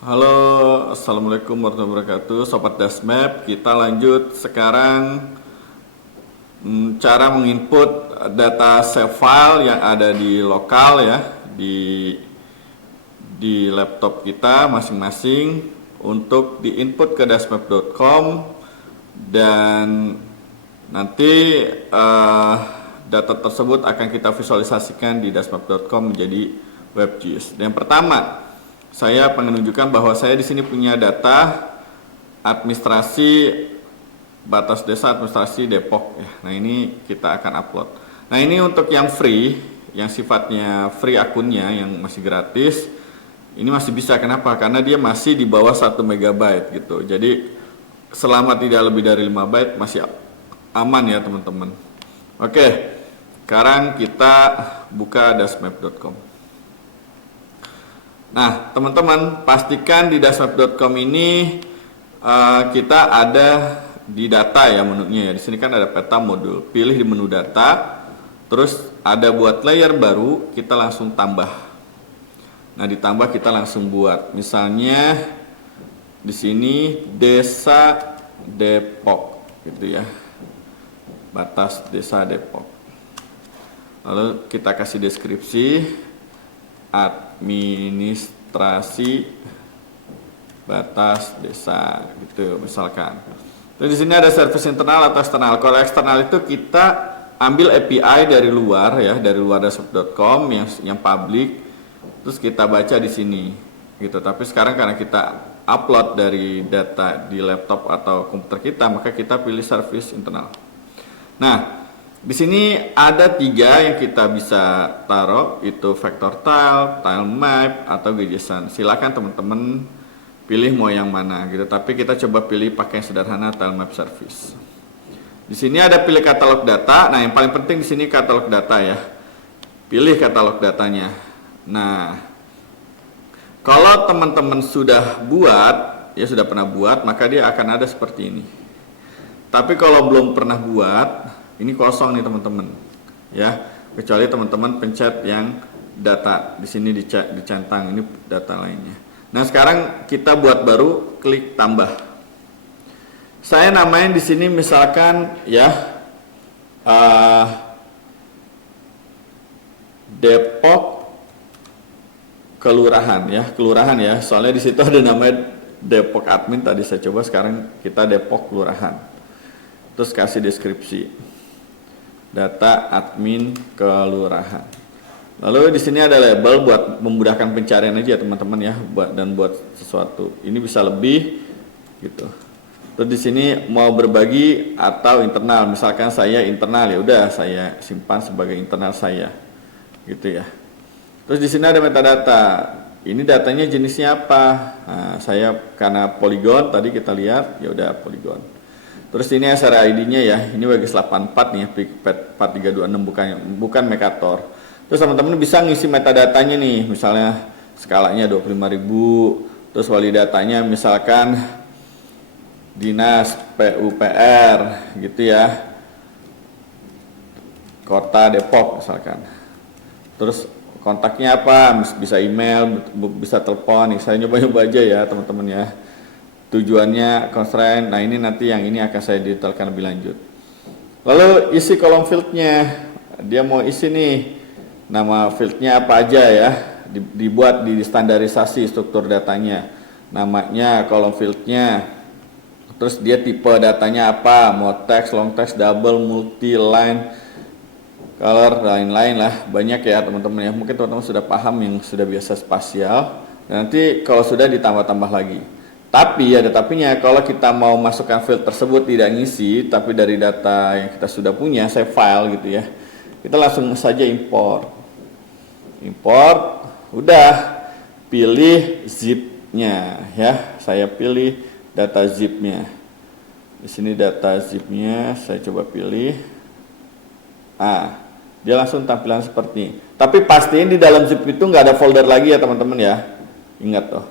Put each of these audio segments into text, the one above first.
Halo, Assalamualaikum warahmatullahi wabarakatuh. Sobat Dasmap, kita lanjut sekarang cara menginput data save file yang ada di lokal ya, di laptop kita masing-masing untuk diinput ke dasmap.com dan nanti data tersebut akan kita visualisasikan di dasmap.com menjadi WebGIS. Yang pertama, saya menunjukkan bahwa saya di sini punya data administrasi batas desa administrasi Depok ya. Nah, ini kita akan upload. Nah, ini untuk yang free, yang sifatnya free akunnya yang masih gratis. Ini masih bisa, kenapa? Karena dia masih di bawah 1 MB gitu. Jadi selama tidak lebih dari 5 byte masih aman ya, teman-teman. Oke. Sekarang kita buka dasmap.com. Nah, teman-teman, pastikan di dasmap.com ini kita ada di data ya menunya ya. Di sini kan ada peta modul. Pilih di menu data, terus ada buat layer baru, kita langsung tambah. Nah, ditambah kita langsung buat. Misalnya di sini Desa Depok gitu ya. Batas Desa Depok. Lalu kita kasih deskripsi administrasi batas desa gitu misalkan. Terus di sini ada service internal atau eksternal. Kalau eksternal itu kita ambil API dari luar ya, dari luar dasmap.com yang public, terus kita baca di sini gitu. Tapi sekarang karena kita upload dari data di laptop atau komputer kita, maka kita pilih service internal. Nah, di sini ada 3 yang kita bisa taruh, itu vector tile, tile map, atau GJSON. Silakan teman-teman pilih mau yang mana gitu. Tapi kita coba pilih pakai yang sederhana, tile map service. Di sini ada pilih katalog data. Nah, yang paling penting di sini katalog data ya. Pilih katalog datanya. Nah, kalau teman-teman sudah buat, ya sudah pernah buat, maka dia akan ada seperti ini. Tapi kalau belum pernah buat, ini kosong nih teman-teman, ya. Kecuali teman-teman pencet yang data di sini dicentang, ini data lainnya. Nah, sekarang kita buat baru, klik tambah. Saya namain di sini misalkan ya Depok Kelurahan ya, kelurahan ya. Soalnya di situ ada namanya Depok admin tadi saya coba, sekarang kita Depok Kelurahan. Terus kasih deskripsi. Data admin kelurahan. Lalu di sini ada label buat memudahkan pencarian aja teman-teman ya, buat sesuatu. Ini bisa lebih gitu. Terus di sini mau berbagi atau internal. Misalkan saya internal, ya udah saya simpan sebagai internal saya. Gitu ya. Terus di sini ada metadata. Ini datanya jenisnya apa? Nah, saya karena poligon tadi kita lihat, ya udah poligon. Terus ini SRID-nya ya, ini WGS 84 nih, PICPET 4326 bukan Mekator. Terus teman-teman bisa ngisi metadatanya nih, misalnya skalanya 25.000, terus wali datanya misalkan Dinas PUPR gitu ya, Kota Depok misalkan. Terus kontaknya apa? Bisa email, bisa telepon. Nih, saya nyoba-nyoba aja ya teman-teman ya. Tujuannya constraint. Nah, ini nanti yang ini akan saya detailkan lebih lanjut. Lalu isi kolom fieldnya, dia mau isi nih nama fieldnya apa aja ya, dibuat di standarisasi struktur datanya, namanya, kolom fieldnya, terus dia tipe datanya apa, mau text, long text, double, multi line, color, lain-lain lah, banyak ya teman-teman ya. Mungkin teman-teman sudah paham yang sudah biasa spasial. Dan nanti kalau sudah ditambah-tambah lagi. Tapi ada tapinya, kalau kita mau masukkan field tersebut tidak ngisi, tapi dari data yang kita sudah punya, save file gitu ya, kita langsung saja import. Import, udah pilih zipnya ya, saya pilih data zipnya. Di sini data zipnya, saya coba pilih. Dia langsung tampilan seperti ini. Tapi pastiin di dalam zip itu nggak ada folder lagi ya teman-teman ya, ingat tuh.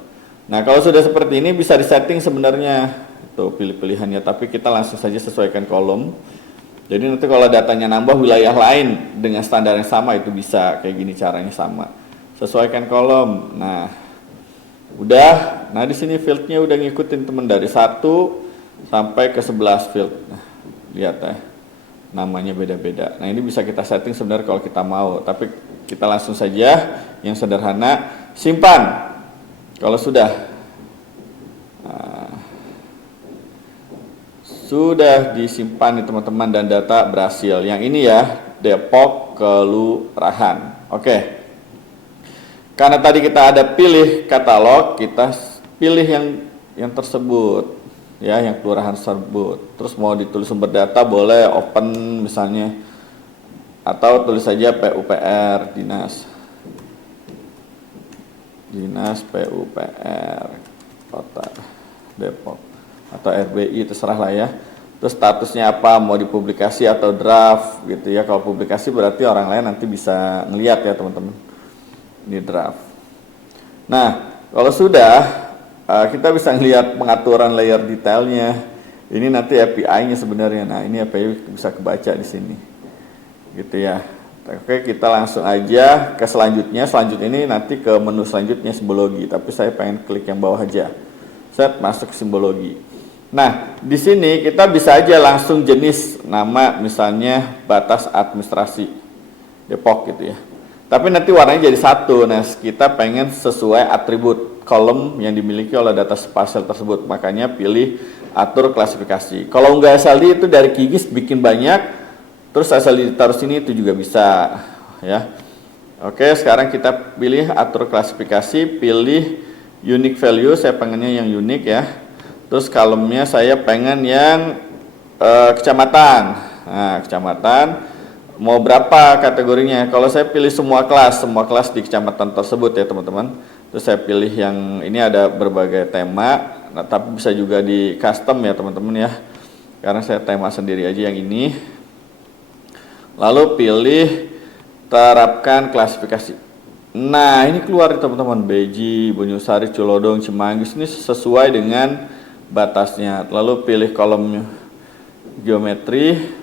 Nah, kalau sudah seperti ini bisa disetting sebenarnya tuh pilih-pilihannya, tapi kita langsung saja sesuaikan kolom. Jadi nanti kalau datanya nambah wilayah lain dengan standar yang sama itu bisa kayak gini, caranya sama. Sesuaikan kolom. Nah, Udah. Nah, di sini fieldnya udah ngikutin teman dari 1 sampai ke 11 field. Nah, lihat ya. Namanya beda-beda. Nah, ini bisa kita setting sebenarnya kalau kita mau, tapi kita langsung saja yang sederhana, simpan. Kalau sudah disimpan nih teman-teman dan data berhasil. Yang ini ya, Depok Kelurahan. Oke. Karena tadi kita ada pilih katalog, kita pilih yang tersebut, ya, yang kelurahan tersebut. Terus mau ditulis sumber data boleh open misalnya, atau tulis saja PUPR Dinas PUPR Kota Depok atau RBI, terserah lah ya. Terus statusnya apa, mau dipublikasi atau draft gitu ya. Kalau publikasi berarti orang lain nanti bisa ngelihat ya teman-teman. Ini draft. Nah, kalau sudah kita bisa ngelihat pengaturan layer detailnya. Ini nanti API-nya sebenarnya. Nah, ini API bisa kebaca di sini. Gitu ya. Oke, kita langsung aja ke selanjutnya. Selanjutnya ini nanti ke menu selanjutnya simbologi, tapi saya pengen klik yang bawah aja. Set, masuk ke simbologi. Nah, di sini kita bisa aja langsung jenis nama, misalnya batas administrasi Depok gitu ya. Tapi nanti warnanya jadi 1. Nah, kita pengen sesuai atribut kolom yang dimiliki oleh data spasial tersebut. Makanya pilih atur klasifikasi. Kalau nggak SLD itu dari Kigis bikin banyak, terus SLD ditaruh sini itu juga bisa ya. Oke, sekarang kita pilih atur klasifikasi, pilih unique value, saya pengennya yang unik ya. Terus kolomnya saya pengen yang kecamatan. Nah, kecamatan mau berapa kategorinya? Kalau saya pilih semua kelas di kecamatan tersebut ya teman-teman. Terus saya pilih yang ini ada berbagai tema, nah, tapi bisa juga di custom ya teman-teman ya. Karena saya tema sendiri aja yang ini. Lalu pilih terapkan klasifikasi. Nah, ini keluar teman-teman, Beji, Bonyusari, Culodong, Cimanggis, ini sesuai dengan batasnya. Lalu pilih kolom geometri,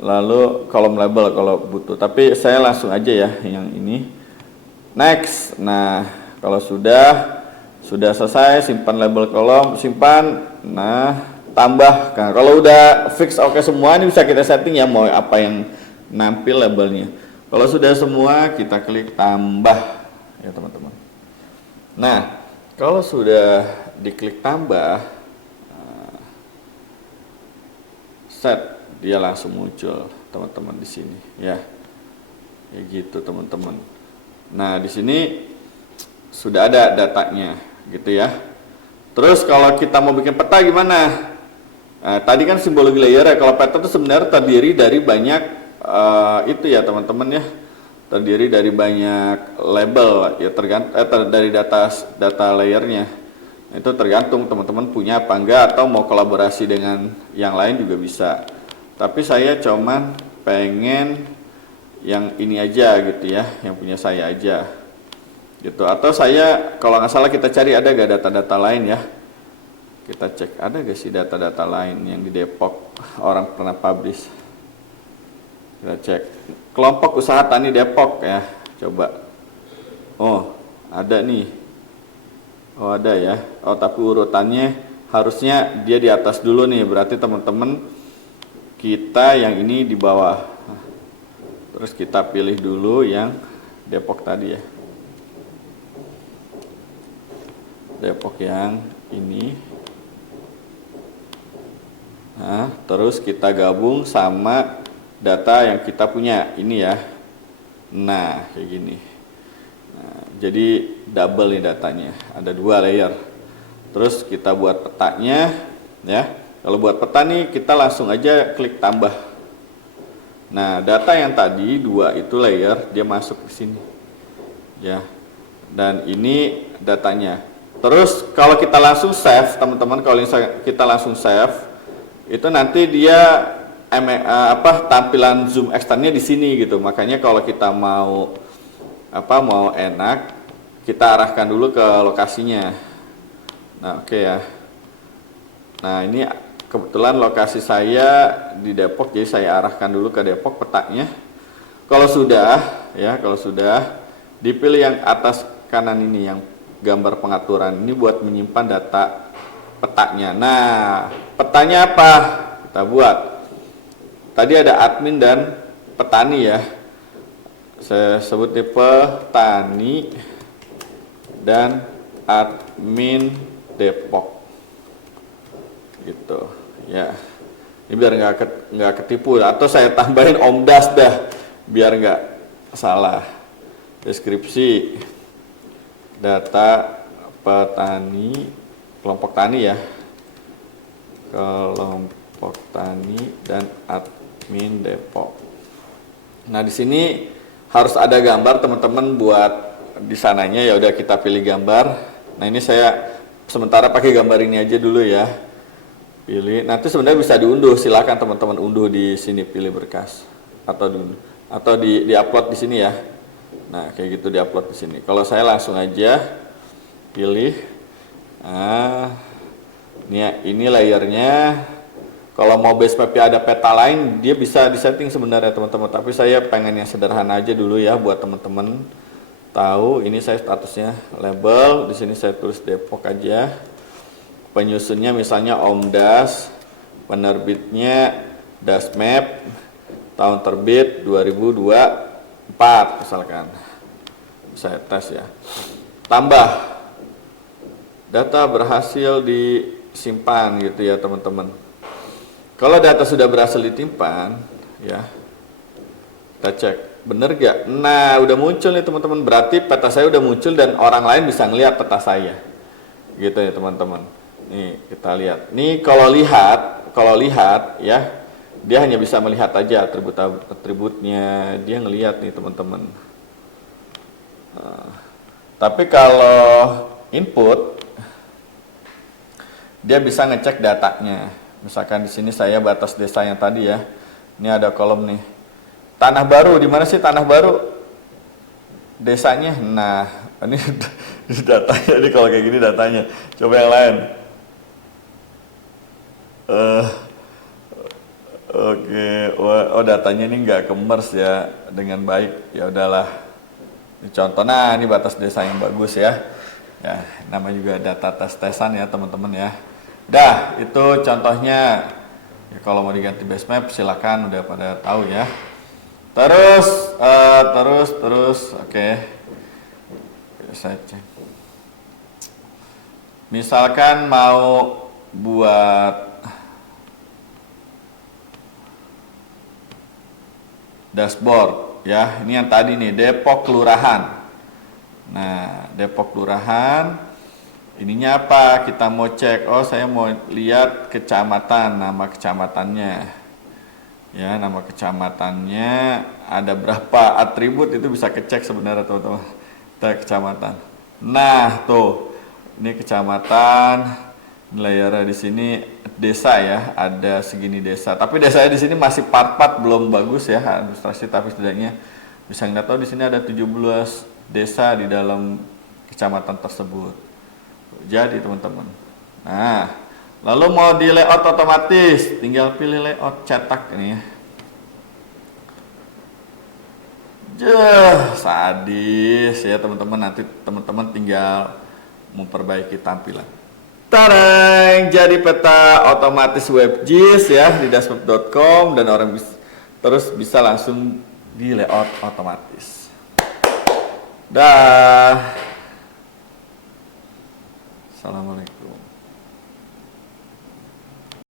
lalu kolom label kalau butuh. Tapi saya langsung aja ya yang ini. Next. Nah, kalau sudah selesai, simpan label kolom, simpan. Nah, tambah. Nah, kalau udah fix oke semua, ini bisa kita setting ya mau apa yang nampil labelnya. Kalau sudah semua, kita klik tambah ya teman-teman. Nah, kalau sudah diklik tambah, set, dia langsung muncul teman-teman di sini ya. Ya gitu teman-teman. Nah, di sini sudah ada datanya gitu ya. Terus kalau kita mau bikin peta gimana? Nah, tadi kan simbologi layer ya. Kalau peta itu sebenarnya terdiri dari banyak itu ya teman-teman ya. Terdiri dari banyak label ya, tergantung dari data layernya. Itu tergantung teman-teman punya apa enggak, atau mau kolaborasi dengan yang lain juga bisa. Tapi saya cuman pengen yang ini aja gitu ya, yang punya saya aja gitu. Atau saya kalau nggak salah kita cari ada gak data-data lain ya. Kita cek ada gak sih data-data lain yang di Depok orang pernah publish. Kita cek kelompok usaha tani Depok ya, coba. Oh, ada nih. Oh, ada ya. Oh, tapi urutannya harusnya dia di atas dulu nih. Berarti teman-teman kita yang ini di bawah. Terus kita pilih dulu yang Depok tadi ya. Depok yang ini. Nah, terus kita gabung sama data yang kita punya ini ya. Nah, kayak gini. Nah, jadi double nih datanya, ada 2 layer. Terus kita buat petanya ya. Kalau buat peta nih kita langsung aja klik tambah. Nah, data yang tadi 2 itu layer, dia masuk ke sini ya. Dan ini datanya. Terus kalau kita langsung save teman-teman, kalau kita langsung save itu nanti dia tampilan zoom eksternnya di sini gitu. Makanya kalau kita mau enak, kita arahkan dulu ke lokasinya. Nah, oke ya. Nah, ini kebetulan lokasi saya di Depok, jadi saya arahkan dulu ke Depok petanya. Kalau sudah dipilih yang atas kanan ini, yang gambar pengaturan ini buat menyimpan data petanya. Nah, petanya apa? Kita buat. Tadi ada admin dan petani ya. Saya sebut di petani dan admin Depok. Gitu ya. Ini biar nggak ketipu, atau saya tambahin Omdas dah biar nggak salah. Deskripsi data petani, kelompok tani ya, kelompok tani dan admin Depok. Nah, di sini harus ada gambar teman-teman buat di sananya. Ya udah, kita pilih gambar. Nah, ini saya sementara pakai gambar ini aja dulu ya. Pilih. Nanti sebenarnya bisa diunduh, silakan teman-teman unduh di sini, pilih berkas atau di upload di sini ya. Nah, kayak gitu, di upload di sini. Kalau saya langsung aja pilih. Nah, ini layernya. Kalau mau base map ada peta lain, dia bisa disetting sebenarnya teman-teman. Tapi saya pengen yang sederhana aja dulu ya, buat teman-teman tahu. Ini saya statusnya label. Di sini saya tulis Depok aja. Penyusunnya misalnya Omdas, penerbitnya Dasmap, tahun terbit 2024 misalkan. Saya tes ya. Tambah data berhasil disimpan gitu ya teman-teman. Kalau data sudah berhasil disimpan ya, kita cek bener gak? Nah, udah muncul nih teman-teman, berarti peta saya udah muncul dan orang lain bisa ngelihat peta saya gitu ya teman-teman. Nih kita lihat. Nih kalau lihat ya, dia hanya bisa melihat aja atributnya, dia ngelihat nih teman-teman. Tapi kalau input, dia bisa ngecek datanya. Misalkan di sini saya batas desa yang tadi ya. Ini ada kolom nih. Tanah Baru, di mana sih Tanah Baru? Desanya. Nah, ini datanya. Ini kalau kayak gini datanya. Coba yang lain. Oke. Oh, datanya ini nggak ke-merge ya dengan baik. Ya udahlah. Ini contoh. Nah, ini batas desa yang bagus ya. Ya, nama juga data tes-tesan ya teman-teman ya. Dah, itu contohnya. Ya, kalau mau diganti base map silakan, udah pada tahu ya. Terus, oke. Saya cek. Misalkan mau buat dashboard ya, ini yang tadi nih, Depok Kelurahan. Nah, Depok Kelurahan, ininya apa? Kita mau cek, oh saya mau lihat kecamatan, nama kecamatannya. Ya, nama kecamatannya ada berapa atribut, itu bisa kecek sebenarnya teman-teman. Kita kecamatan. Nah, tuh. Ini kecamatan, layarnya di sini desa ya, ada segini desa. Tapi desanya di sini masih part-part belum bagus ya administrasi, tapi setidaknya bisa nggak tahu di sini ada 17 desa di dalam kecamatan tersebut. Jadi teman-teman. Nah, lalu mau di layout otomatis, tinggal pilih layout cetak ini ya. Sadis ya teman-teman, nanti teman-teman tinggal memperbaiki tampilan. Tarang, jadi peta otomatis WebGIS ya di dasmap.com, dan orang terus bisa langsung di layout otomatis. Dah. Assalamualaikum.